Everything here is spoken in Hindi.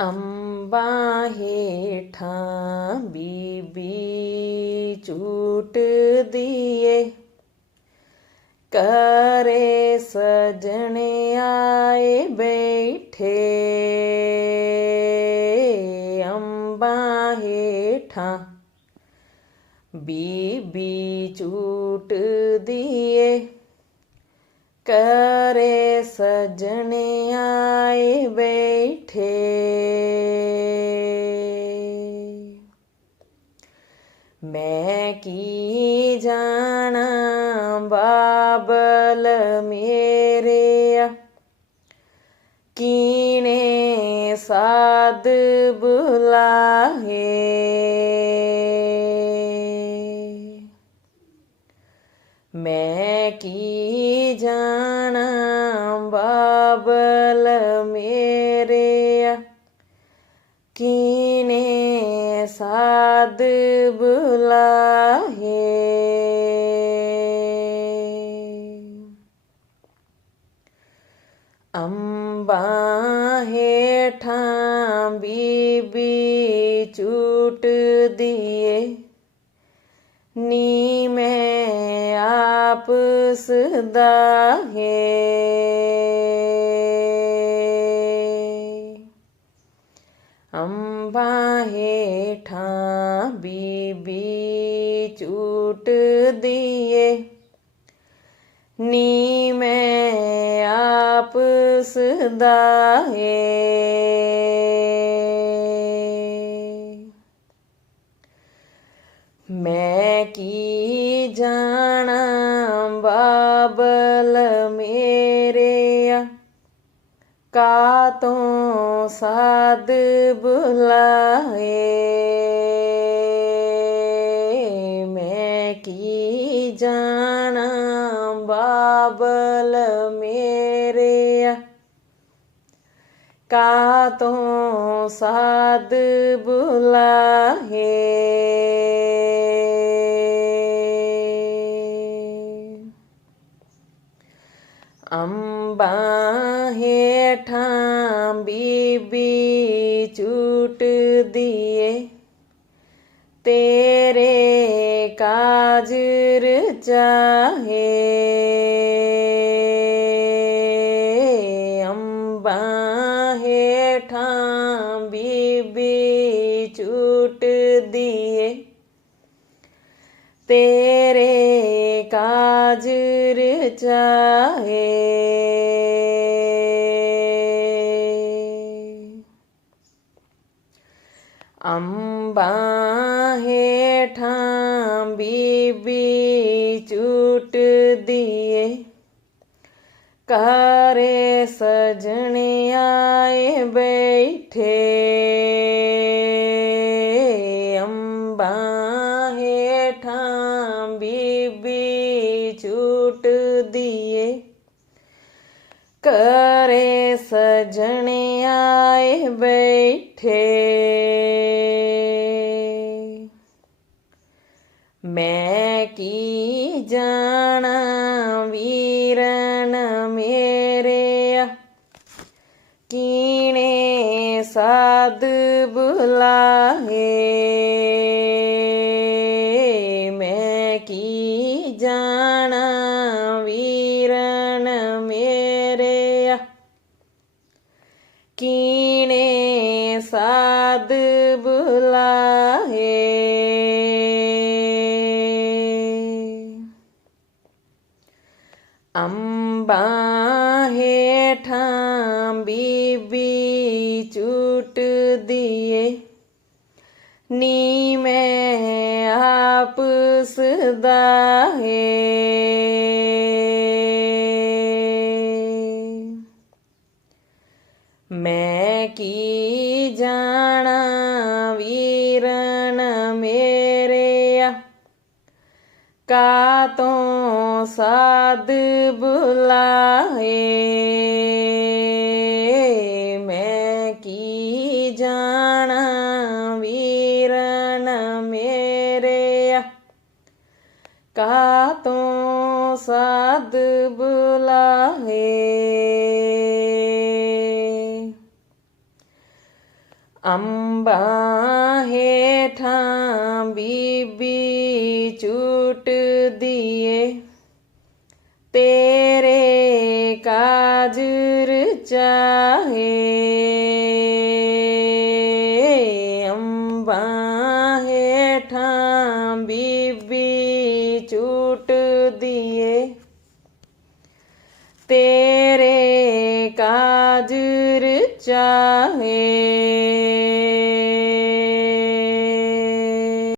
अम्बा हेठा बीबी चूट दिए। करे सजने आए बैठे। अम्बा हेठा बीबी चूट दिए। करे सजने आए बैठे। मैं की जाना बाबल मेरे कीने साध बुलाए। मैं की साद बुलाहे अम्बा है ठाम बीबी चूट दिए। नी में आप सदा है ਬੀਬੀ ਝੂਟ ਦੀਏ ਨੀ ਮੈਂ ਆਪ ਸਦਾ ਹੈ ਮੈਂ ਕੀ ਜਾਣਾ ਬਾਬਲ ਮੇਰੇ ਕਾ ਤੋਂ ਸਾਧ जाना बाबल मेरे। का तो साध बुला है अम्बा ठाम बीबी चूट दिए। तेरे हाजिर चाहे। अम्बा हेठा बीबी चूट दिए। तेरे काजिर चाहे। अम्बा हेठा बीच उठ दिए। कारे सजने आए बैठे। करे सजने आए बैठे। ਸਾਧ ਬੁਲਾਏ ਮੈਂ ਕੀ ਜਾਣਾ ਵੀਰਨ ਮੇਰੇ ਕੀਨੇ ਸਾਧ ਬੁਲਾਏ ਅੰਬਾ हेठा बीबी चूट दिए। नी में आप सदा है मैं की जाना भी का तो साद बुलाए। मैं की जाना वीरन मेरे। का तो साद बुलाए। अम्बा हेठा बीबी है अम्बा है ठाम बीबी छूट दिए। तेरे काजर चाहे